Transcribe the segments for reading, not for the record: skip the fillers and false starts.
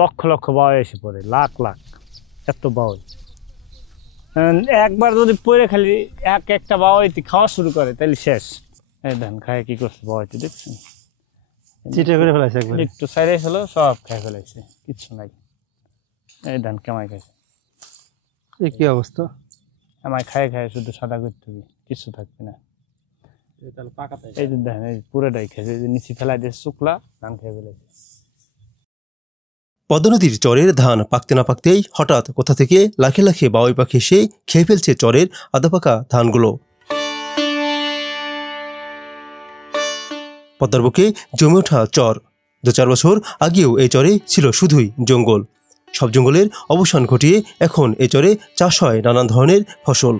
লক্ষ লক্ষ বাউই এসে পড়ে, লাখ লাখ, এত বাউই। একবার যদি পড়ে খালি একটা বাউইতে খাওয়া শুরু করে তাহলে শেষ। এই ধান খায় কি করছে বাউইতে, দেখছেন চিটে করে ফেলাইছে একবার, একটু সাইডে ছিল সব খাই ফেলাইছে, কিচ্ছু নাই। এই ধান কেমাই খাইছে, এই কি অবস্থা, আমায় খায় খায় শুধু সাদা করতে হবে, কিছু থাকবে না। এই যে দেখেন এই পুরোটাই খেয়েছে, এই যে নিচে ফেলাই দিয়ে শুকলা ধান খেয়ে ফেলেছে। পদ্মা নদীর চরের ধান পাকতে না পাকতেই হঠাৎ কোথা থেকে লাখে লাখে বাউই পাখি এসে খেয়ে ফেলছে চরের আধা পাকা ধানগুলো। পদ্মার বুকে জমে ওঠা চর, 2-4 বছর আগেও এই চরে ছিল শুধুই জঙ্গল। সব জঙ্গলের অবসান ঘটিয়ে এখন এই চরে চাষ হয় নানান ধরনের ফসল।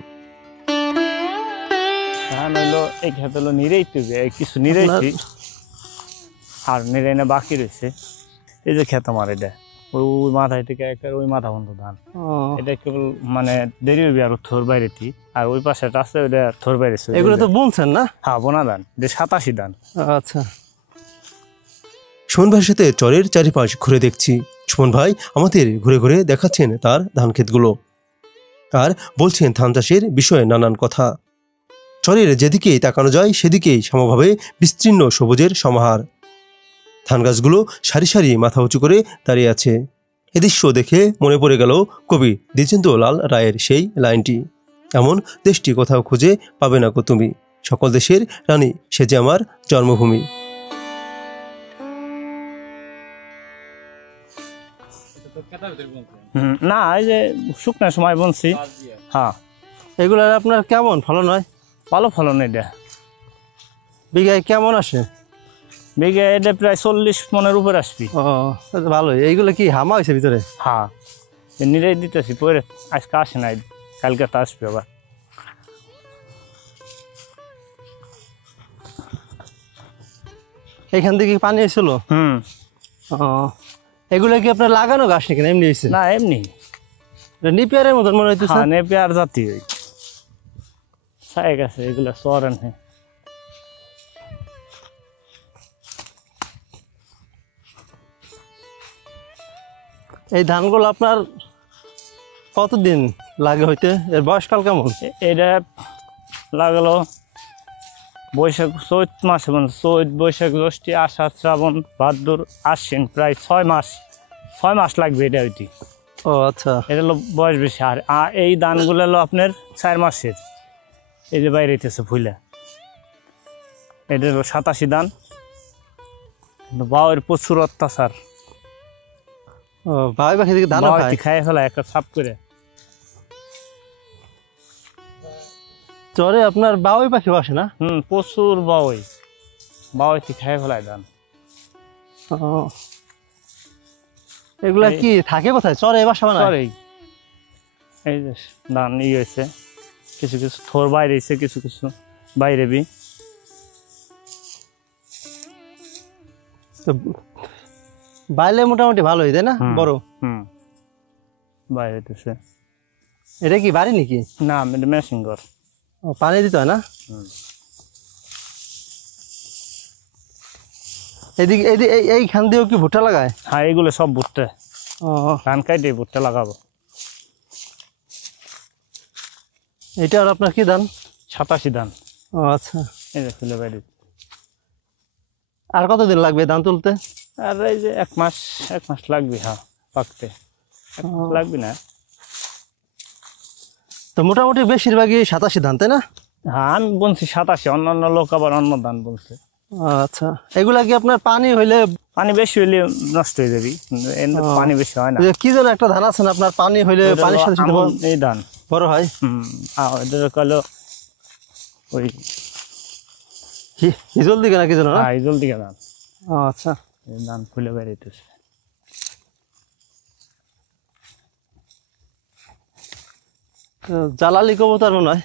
ধান হলো এই খেত হলো নিরেইতে, কিছু নিরেইছি আর নিরাই না বাকি রয়েছে। এই যে খেত আমার এটা, ওই মাথায় থেকে ওই মাথা বন্ধ ধান, এটা কেবল মানে দেরি হইবে আর থোর বাইরেটি, আর ওই পাশে আছে ওইটা থোর বাইরে। এগুলো তো বুনছেন না? হ্যাঁ, বোনা ধান, 87 ধান। আচ্ছা, সুমন ভাইয়ের সাথে চরের চারিপাশ ঘুরে দেখছি। সুমন ভাই আমাদের ঘুরে ঘুরে দেখাচ্ছেন তার ধান ক্ষেতগুলো আর বলছেন ধান চাষের বিষয়ে নানান কথা। চরের যেদিকেই তাকানো যায় সেদিকেই সমভাবে বিস্তীর্ণ সবুজের সমাহার। ধান গাছগুলো সারি সারি মাথা উঁচু করে দাঁড়িয়ে আছে। এ দৃশ্য দেখে মনে পড়ে গেল কবি দ্বিজেন্দ্রলাল রায়ের সেই লাইনটি, এমন দেশটি কোথাও খুঁজে পাবে না গো তুমি, সকল দেশের রানী সে যে আমার জন্মভূমি। না, এই যে শুকনো সময় বলছি। হ্যাঁ, এগুলো আপনার কেমন ফলন হয়? ভালো ফলন। এটা বিঘায় কেমন আসে? বিঘে এটা প্রায় 40 মনের উপর আসবি। ও, ভালোই। এইগুলো কি হামা হয়েছে ভিতরে? হ্যাঁ, নিরাই দিতেছি পরে, আজকে আসে নাই, কালকে তো আসবে আবার। এখান থেকে পানি এসেছিল? ও, এগুলো কি আপনার লাগানো গাছ নাকি এমনি হয়েছে? না, এমনি নিপিয়ারের মতন মনে হইতেছে। হ্যাঁ, নেপিয়ার জাতি ছাই গেছে, এগুলো চরেন। হ্যাঁ, এই ধানগুলো আপনার কতদিন লাগে হইতে? এর বয়সকাল কেমন? এটা লাগালো বৈশাখ চৈত মাসে, মানে চৈত বৈশাখ জ্যৈষ্ঠ আষাঢ় শ্রাবণ ভাদ্র আশ্বিন, প্রায় 6 মাস লাগবে এটা হইতে। ও আচ্ছা, এটা হলো বয়স বেশি। আর এই ধানগুলো হলো আপনার 4 মাসের। এই যে বাইরে হইতেছে ফুলে, এটা হলো 87 ধান। বাউয়ের প্রচুর অত্যাচার, ও ভাই পাখি থেকে ধান খাই ফেলা একটা সাপ করে। চরে আপনার বাউই পাখি আসে না? প্রচুর বাউই খাই ফেলায় ধান। এগুলা কি থাকে কোথায়? চরে বাসা বানায়? চরেই। এই যে ধান হয়েছে, কিছু কিছু থোর বাইরে হয়েছে, কিছু কিছু বাইরে বি। বাইলে মোটামুটি ভালোই, তাই না? বড় বাইরে হইতেছে। এটা কি বাড়ি নাকি? না, এটা মেশিন ঘর। পানি দিতে হয় না? এদিকে এইখান দিয়েও কি ভুট্টা লাগায়? হ্যাঁ, এইগুলো সব ভুট্টা। ধান কাটে ভুট্টা লাগাবো। এটা আর আপনার কি ধান? 87 ধান। ও আচ্ছা, এই যে ফুলে বাইরে। আর কতদিন লাগবে ধান তুলতে? আর এই যে 1 মাস লাগবে। হ্যাঁ, পাকতে 1 মাস লাগবে না। তো মোটামুটি বেশিরভাগই 87 ধান, তাই না? হ্যাঁ, আমি বলছি 87, অন্যান্য লোক আবার অন্য ধান বলছে। আচ্ছা, এগুলা কি আপনার পানি হইলে, পানি বেশি হইলে নষ্ট হয়ে যাবি, পানি বেশি হয় না। কি যেন একটা ধান আছে না আপনার, পানি হইলে পানির সাথে সাথে এই ধান বড় হয়? এটা কলো ওই হিজল দিকে না কি যেন? হিজল দিকে ধান। আচ্ছা, এই ধান ফুলে বেরিয়েছে। জ্বালালি কবুতর মনে হয়।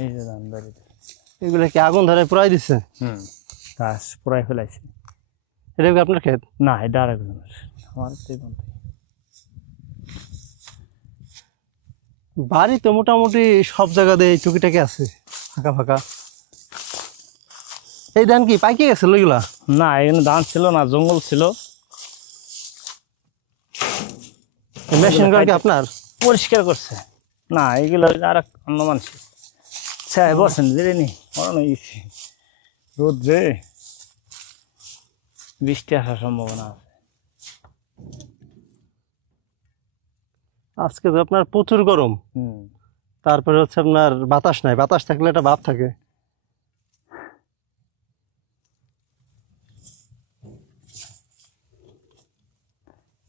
এই যে ধান বেরিয়েছে, এগুলো কি আগুন ধরে পুরাই দিচ্ছে? গাছ পুরাই ফেলাইছে। এটা কি আপনার ক্ষেত? না, এটা আরেকজনের। আমার বাড়ি তো মোটামুটি সব জায়গাতে টুকিটাকি আছে, ফাঁকা ফাঁকা। এই ধান কি পাইকে গেছিল এগুলা? না, এখানে ধান ছিল না, জঙ্গল ছিল, মেশিন করে কি আপনার? পরিষ্কার করছে না, এগুলো আর অন্য মানুষ বসেন নি রোদ্রে বৃষ্টি আসার সম্ভাবনা আছে। আজকে তো আপনার প্রচুর গরম, তারপরে হচ্ছে আপনার বাতাস নাই, বাতাস থাকলে একটা ভাব থাকে।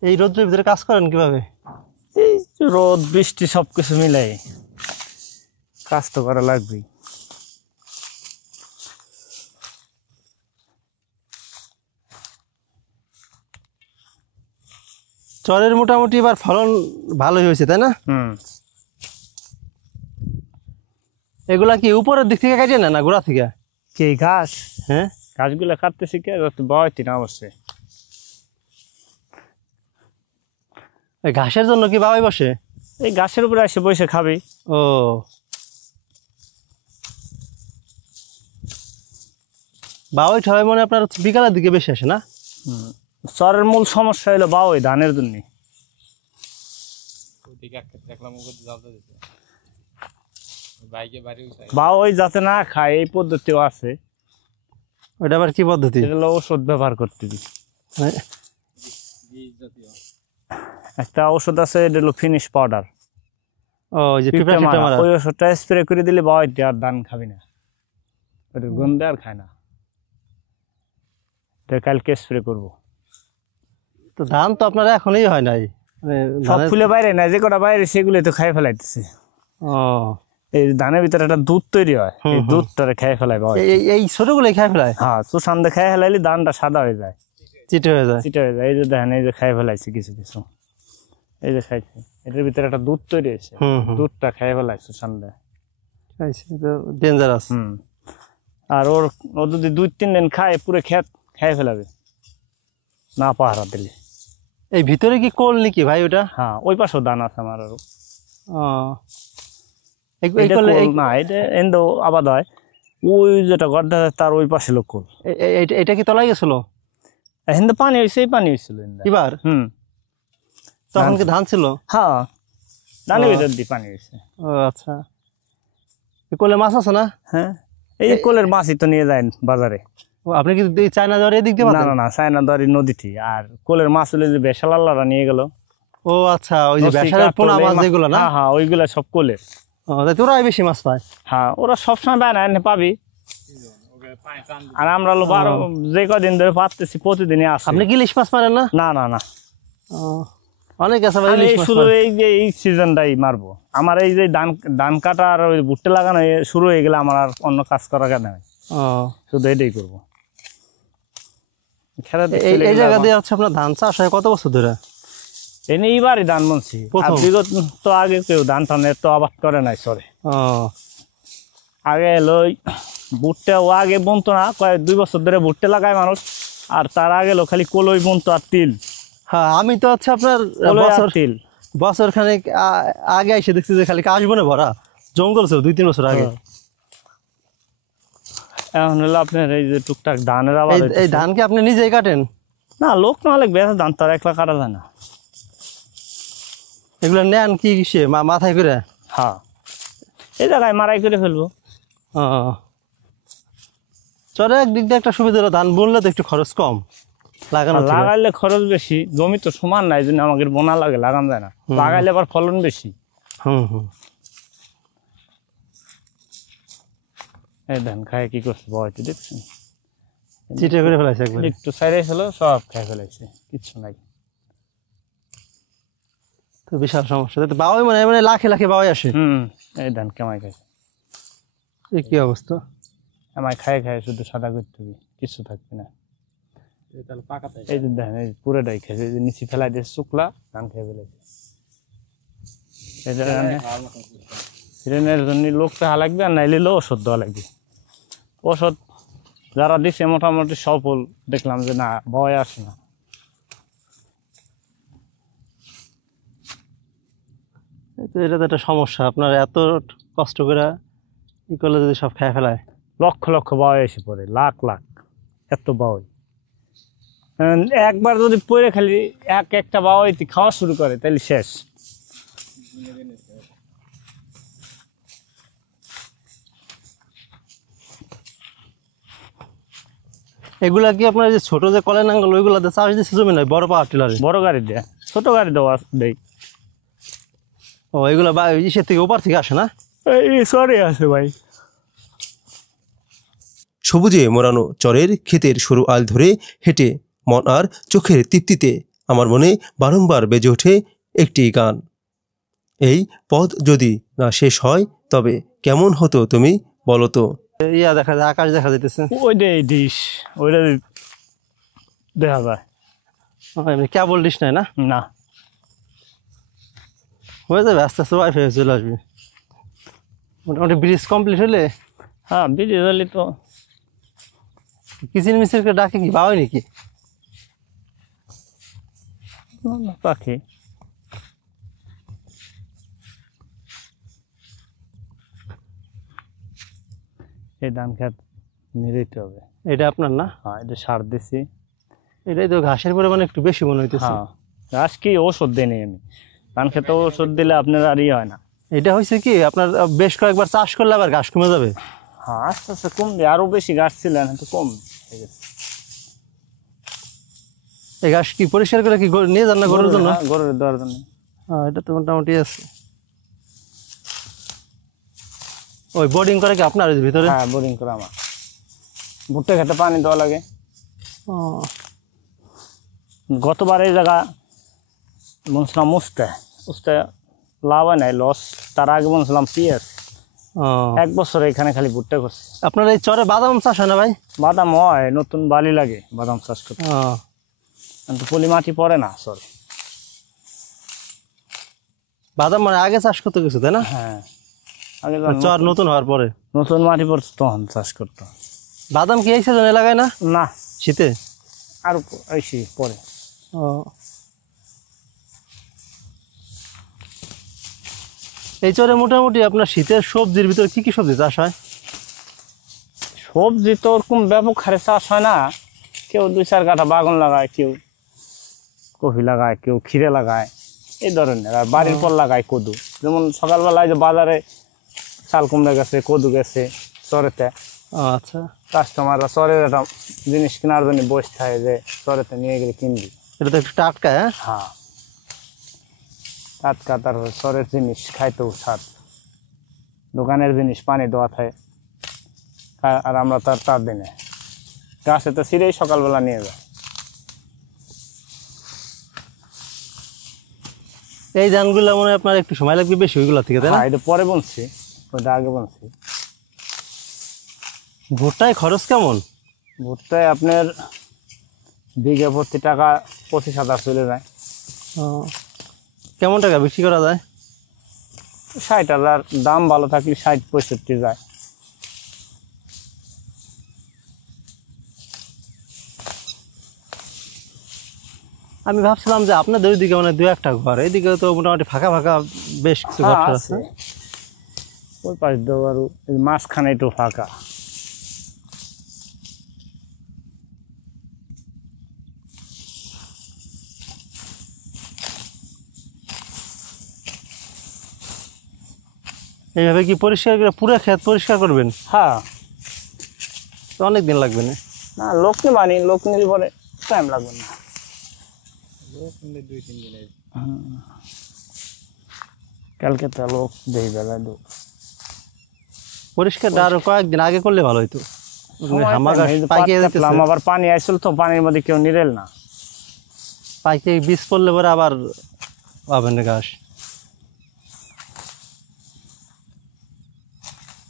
এই রোদ্রের ভিতরে কাজ করেন কিভাবে? এই রোদ বৃষ্টি সবকিছু মিলাই কাজ তো করা লাগবেই। চরের মোটামুটি এবার ফলন ভালোই হয়েছে তাই না? এগুলা কি উপরের দিক থেকে কাটে না গোড়া থেকে? কি ঘাস? হ্যাঁ, ঘাসগুলো কাটতেছি কে বয়টি না অবশ্যই। এই ঘাসের জন্য কি বাবাই বসে? এই ঘাসের উপরে এসে বসে খাবি। ও, বাবাই ঠাবাই মনে আপনার বিকালের দিকে বেশি আসে না? চরের মূল সমস্যা হলো বাওই ধানের জন্য। বাওই যাতে না খায় এই পদ্ধতিও আছে। ওইটা আবার কি পদ্ধতি? এগুলো ওষুধ ব্যবহার করতে দিই। একটা ওষুধ আছে, এটা হলো ফিনিশ পাউডার। ও, যে পিঁপড়া মারা, ওই ওষুধটা স্প্রে করে দিলে বাওইতে আর ধান খাবি না, ওটা গন্ধে আর খায় না। কালকে স্প্রে করবো। তো ধান তো আপনার এখনই হয় নাই, সব ফুলে বাইরে না, যে কটা বাইরে সেগুলো তো খাই ফেলাইতেছে। ও, এই ধানের ভিতরে একটা দুধ তৈরি হয়, এই দুধটা খাই ফেলাই। এই ছোটগুলোই খাই ফেলায়? হ্যাঁ, চুষান্দে খাই ফেলাইলে ধানটা সাদা হয়ে যায়, চিটে হয়ে যায়। চিটে হয়ে যায়। এই যে দেখেন, এই যে খাই ফেলাইছে কিছু কিছু, এই যে খাইছে, এটার ভিতরে একটা দুধ তৈরি হয়েছে, দুধটা খাই ফেলাইছে চুষান্দে। ডেঞ্জারাস। আর ও যদি 2-3 দিন খায় পুরো ক্ষেত খাই ফেলাবে না পাহারা দিলে। এই ভিতরে কি কোল নাকি ভাই ওটা? হ্যাঁ, ওই পাশেও ধান আছে আমার আরো। না, এটা এন্ডো আবাদ হয়, ওই যেটা গড্ডা তার ওই পাশে লোক। এটা কি তলায় গেছিল? হিন্দু পানি হয়েছে, এই পানি হয়েছিল এবার। তখন কি ধান ছিল? হ্যাঁ, ধানের ভিতর দিয়ে পানি হয়েছে। ও আচ্ছা, কোলে মাছ আছে না? হ্যাঁ, এই কোলের মাছই তো নিয়ে যায় বাজারে। আপনি কি চায়না দরে এদিক দিয়ে? না না, চায়না দরি নদীটি। আর কোলের মাছ হলে যে বেশাল আল্লাহরা নিয়ে গেল। ও আচ্ছা, ওই যে বেশালের পোনা মাছ যেগুলো না? হ্যাঁ, ওইগুলা সব কোলের। ওরাই বেশি মাছ পায়। হ্যাঁ, ওরা সবসময় পায় না, এনে পাবি। আর আমরা যে কদিন ধরে পাচ্ছি প্রতিদিনই আসে। আপনি কি ইলিশ মাছ পারেন না? না না না, অনেক আছে ভাই। শুধু এই সিজনটাই মারবো। আমার এই যে ধান কাটা আর ওই ভুট্টা লাগানো শুরু হয়ে গেলে আমার আর অন্য কাজ করা কেন, শুধু এটাই করবো। এই জায়গা দিয়ে হচ্ছে আপনার ধান চাষ হয় কত বছর ধরে? এইবারই ধান বুনছি, বিগত তো আগে কেউ ধান টান এত আবাদ করে নাই সরে। আগে এলো ভুট্টা, ও আগে বুনতো না, 2 বছর ধরে ভুট্টা লাগায় মানুষ। আর তার আগে এলো খালি কলই বুনতো আর তিল। হ্যাঁ, আমি তো হচ্ছে আপনার তিল বছর খানিক আগে এসে দেখছি যে খালি কাশবনে ভরা জঙ্গল ছিল 2-3 বছর আগে। এখন হলো আপনার এই যে টুকটাক ধানের আবাদ। এই ধান কি আপনি নিজেই কাটেন? না, লোক না হলে বেশ ধান তো আর একলা কাটা যায় না। এগুলো নেন কি কিসে মাথায় করে? হ্যাঁ, এই জায়গায় মারাই করে ফেলবো। চরে একদিক দিয়ে একটা সুবিধা হলো, ধান বুনলে তো একটু খরচ কম, লাগাইলে খরচ বেশি। জমি তো সমান নাই, জন্য আমাকে বোনা লাগে, লাগান যায় না। লাগাইলে আবার ফলন বেশি। এই ধান খায় কি করছে বয়টি দেখছেন, চিটে করে ফেলাইছে একবার। একটু সাইডে ছিল, সব খাই ফেলাইছে, কিচ্ছু নাই। তো বিশাল সমস্যা। বাবাই মানে লাখে লাখে বাবাই আসে। এই ধান কেমাই খাইছে। এই কি অবস্থা, আমায় খায় খায় শুধু সাদা করতে হবে, কিছু থাকবে না। এই যে দেখেন, এই পুরোটাই খেয়েছে, এই যে নিচে ফেলাই দিয়ে শুকলা ধান খেয়ে ফেলেছে। এর জন্য লোক পেহা লাগবে, আর নাইলে ওষুধ দেওয়া লাগবে। ওষুধ যারা দিচ্ছে মোটামুটি সফল দেখলাম যে না, ভয় আসে না। এটা তো একটা সমস্যা, আপনার এত কষ্ট করে ই করলে যদি সব খেয়ে ফেলায়। লক্ষ লক্ষ ভয় এসে পড়ে, লাখ লাখ, এত ভয়। একবার যদি পরে খালি একটা বাবাইতে খাওয়া শুরু করে তাহলে শেষ। এগুলা কি আপনার যে ছোট যে কলের নাঙ্গল ওইগুলাতে চাষ দিচ্ছে জমি নয়, বড় পাওয়ার টিলারে? বড় গাড়ি দেয়, ছোট গাড়ি দেওয়া দেয়। ও এগুলা বা ইসের থেকে ওপার থেকে আসে না? এই সরে আছে ভাই। সবুজে মোড়ানো চরের ক্ষেতের সরু আল ধরে হেঁটে মন আর চোখের তৃপ্তিতে আমার মনে বারংবার বেজে ওঠে একটি গান। এই পথ যদি না শেষ হয় তবে কেমন হতো তুমি বলো তো। ইয়া দেখা যায়, আকাশ দেখা যাইতেছে। ওইটা ডিশ, ওইটা দেখা যায় এমনি কেবল ডিশ নাই না? না। হয়ে যাবে, আস্তে আস্তে ওয়াইফাই চলে আসবে। মোটামুটি ব্রিজ কমপ্লিট হলে হ্যাঁ বিজি হলে তো। কিচির মিচিরকে ডাকে কি পাওয়াই নাকি? পাখি এই ধান খেত নিড়াইতে হবে। এটা আপনার না? হ্যাঁ এটা সার দিছি। এটাই তো ঘাসের পরিমাণ একটু বেশি মনে হইতেছে। হ্যাঁ ঘাস কি ওষুধ দিই আমি, ধান খেতে ওষুধ দিলে আপনার আর হয় না। এটা হয়েছে কি আপনার বেশ কয়েকবার চাষ করলে আবার ঘাস কমে যাবে। হ্যাঁ আস্তে আস্তে কমবে, আরো বেশি ঘাস ছিল না তো কম হয়ে গেছে। এই ঘাস কি পরিষ্কার করে কি নিয়ে যান না গরুর জন্য? গরুর দেওয়ার জন্য। হ্যাঁ এটা তো মোটামুটি আছে। ওই বোর্ডিং করে কি আপনার ভিতরে? হ্যাঁ বোরিং করে আমার। ভুট্টা খেতে পানি দেওয়া লাগে। ও গতবার এই জায়গা বলছিলাম উস্তে উস্তে লাভ হয় নাই, লস। তার আগে বলছিলাম পিএস। ও, 1 বছর এখানে খালি ভুট্টা করছি। আপনার এই চরে বাদাম চাষ হয় না ভাই? বাদাম হয়, নতুন বালি লাগে বাদাম চাষ করতে, ও, কিন্তু পলি মাটি পড়ে না সরি। বাদাম মানে আগে চাষ করতে কিছু তাই না? হ্যাঁ আগে চর নতুন হওয়ার পরে নতুন মাটি পড়ছে তখন চাষ করতো। বাদাম কি এই সিজনে লাগায় না? না শীতে? আর এসি পরে। ও, এই চরে মোটামুটি আপনার শীতের সবজির ভিতরে কি কি সবজি চাষ হয়? সবজি তো ওরকম ব্যাপক হারে চাষ হয় না। কেউ 2-4 কাঠা বাগান লাগায়, কেউ কফি লাগায়, কেউ ক্ষীরে লাগায়, এই ধরনের। আর বাড়ির পর লাগায় কদু। যেমন সকালবেলায় যে বাজারে চাল কুমড়া গেছে, কদু গেছে চরেতে, ও আচ্ছা, কাস্টমাররা চরের একটা জিনিস কেনার জন্য বসে থাকে যে চরেতে নিয়ে গেলে কিনবি। এটা তো একটু টাটকা। হ্যাঁ, হ্যাঁ টাটকা, তারপর চরের জিনিস খাইতেও স্বাদ। দোকানের জিনিস পানি দেওয়া থাকে, আর আমরা তার দিনে গাছে তো ছিঁড়েই সকালবেলা নিয়ে যায়। এই ধানগুলো মনে হয় আপনার একটু সময় লাগবে বেশি ওইগুলো থেকে তাই না? হ্যাঁ এটা পরে বুনছি, ওইটা আগে বুনছি। ভুট্টায় খরচ কেমন? ভুট্টায় আপনার বিঘা প্রতি টাকা 25,000 চলে যায়। ও, কেমন টাকা বিক্রি করা যায়? 60,000, দাম ভালো থাকলে 60-65 যায়। আমি ভাবছিলাম যে আপনাদের ওইদিকে মানে 2-1টা ঘর, এইদিকে তো মোটামুটি ফাঁকা ফাঁকা বেশ কিছু ঘর হ্যাঁ, আছে। ওই পাশ দেবো, আর মাঝখানে একটু ফাঁকা। এইভাবে কি পরিষ্কার করে পুরো ক্ষেত পরিষ্কার করবেন? হ্যাঁ তো অনেক দিন লাগবে না? না, লোক নেবানি, লোক নিলে পরে টাইম লাগবে না। কালকে তো লোক দেই বেলায় দু পরিষ্কারটা আরো কয়েকদিন আগে করলে ভালো হইতো। হামা গাছ পাইকে যাইতেছে। আবার পানি আইছিল তো, পানির মধ্যে কেউ নিরেল না। পাইকে বীজ পড়লে পরে আবার পাবেন না ঘাস।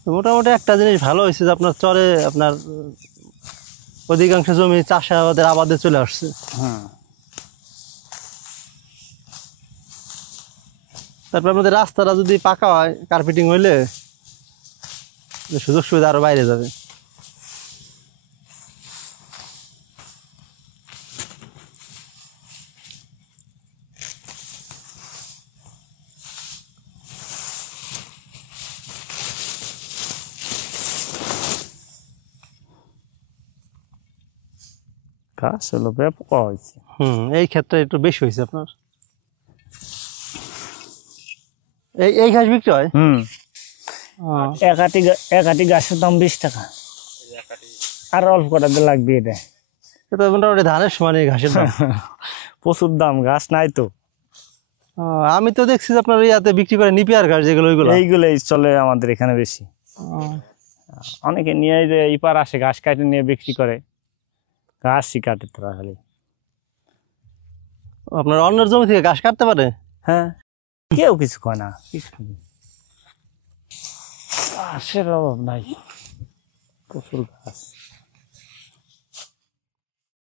তো মোটামুটি একটা জিনিস ভালো হয়েছে যে আপনার চরে আপনার অধিকাংশ জমি চাষাবাদের আবাদে চলে আসছে। হ্যাঁ তারপর আমাদের রাস্তাটা যদি পাকা হয়, কার্পেটিং হইলে সুযোগ সুবিধা আরো বাইরে যাবে। গাছ হলো ব্যাপক হয়েছে। এই ক্ষেত্রে একটু বেশি হয়েছে আপনার। এই ঘাস বিক্রি হয়? এক আটি গাছের দাম 20 টাকা, আর অল্প কটাতে লাগবে এটা। এটা মোটামুটি ধানের সমান এই ঘাসের দাম। প্রচুর দাম, গাছ নাই তো। আমি তো দেখছি যে আপনার ইয়াতে বিক্রি করে নিপিয়ার ঘাস, যেগুলো এইগুলোই চলে আমাদের এখানে বেশি। অনেকে নিয়ে যে এই পার আসে ঘাস কাটে নিয়ে বিক্রি করে, ঘাসই কাটে তারা খালি। আপনার অন্যের জমি থেকে ঘাস কাটতে পারে? হ্যাঁ, কেউ কিছু কয় না, ঘাসের অভাব নাই, প্রচুর ঘাস।